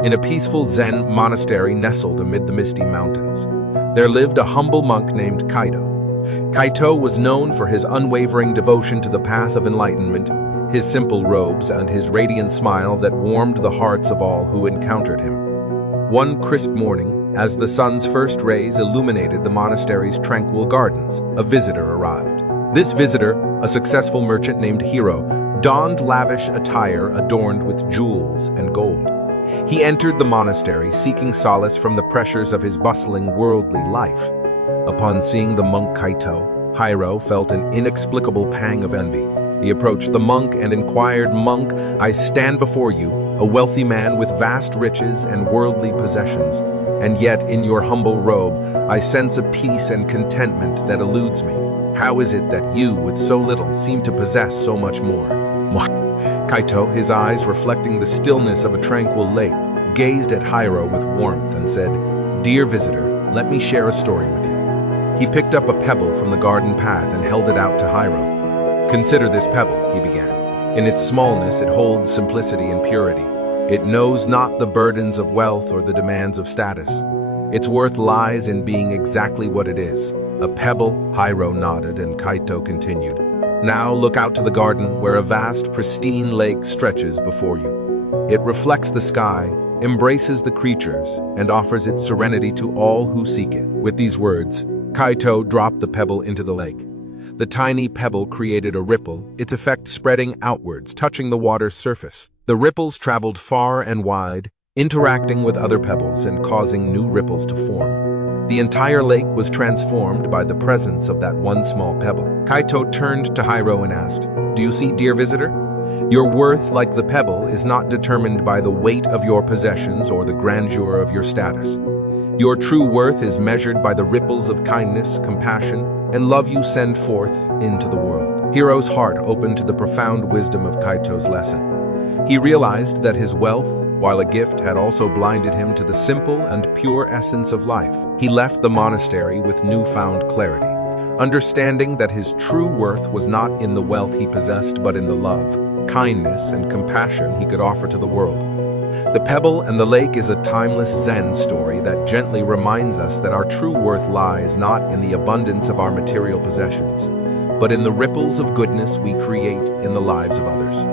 In a peaceful Zen monastery nestled amid the misty mountains, there lived a humble monk named Kaito. Kaito was known for his unwavering devotion to the path of enlightenment, his simple robes, and his radiant smile that warmed the hearts of all who encountered him. One crisp morning, as the sun's first rays illuminated the monastery's tranquil gardens, a visitor arrived. This visitor, a successful merchant named Hiro, donned lavish attire adorned with jewels and gold. He entered the monastery seeking solace from the pressures of his bustling worldly life. Upon seeing the monk Kaito, Hiro felt an inexplicable pang of envy. He approached the monk and inquired, "Monk, I stand before you, a wealthy man with vast riches and worldly possessions, and yet in your humble robe I sense a peace and contentment that eludes me. How is it that you, with so little, seem to possess so much more?" Kaito, his eyes reflecting the stillness of a tranquil lake, gazed at Hiro with warmth and said, "Dear visitor, let me share a story with you." He picked up a pebble from the garden path and held it out to Hiro. "Consider this pebble," he began. "In its smallness it holds simplicity and purity. It knows not the burdens of wealth or the demands of status. Its worth lies in being exactly what it is, a pebble." Hiro nodded and Kaito continued, "Now look out to the garden where a vast, pristine lake stretches before you. It reflects the sky, embraces the creatures, and offers its serenity to all who seek it." With these words, Kaito dropped the pebble into the lake. The tiny pebble created a ripple, its effect spreading outwards, touching the water's surface. The ripples traveled far and wide, interacting with other pebbles and causing new ripples to form. The entire lake was transformed by the presence of that one small pebble. Kaito turned to Hiro and asked, "Do you see, dear visitor? Your worth, like the pebble, is not determined by the weight of your possessions or the grandeur of your status. Your true worth is measured by the ripples of kindness, compassion, and love you send forth into the world." Hiro's heart opened to the profound wisdom of Kaito's lesson. He realized that his wealth, while a gift, had also blinded him to the simple and pure essence of life. He left the monastery with newfound clarity, understanding that his true worth was not in the wealth he possessed, but in the love, kindness, and compassion he could offer to the world. The Pebble and the Lake is a timeless Zen story that gently reminds us that our true worth lies not in the abundance of our material possessions, but in the ripples of goodness we create in the lives of others.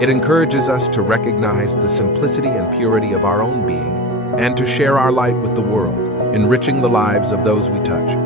It encourages us to recognize the simplicity and purity of our own being and to share our light with the world, enriching the lives of those we touch.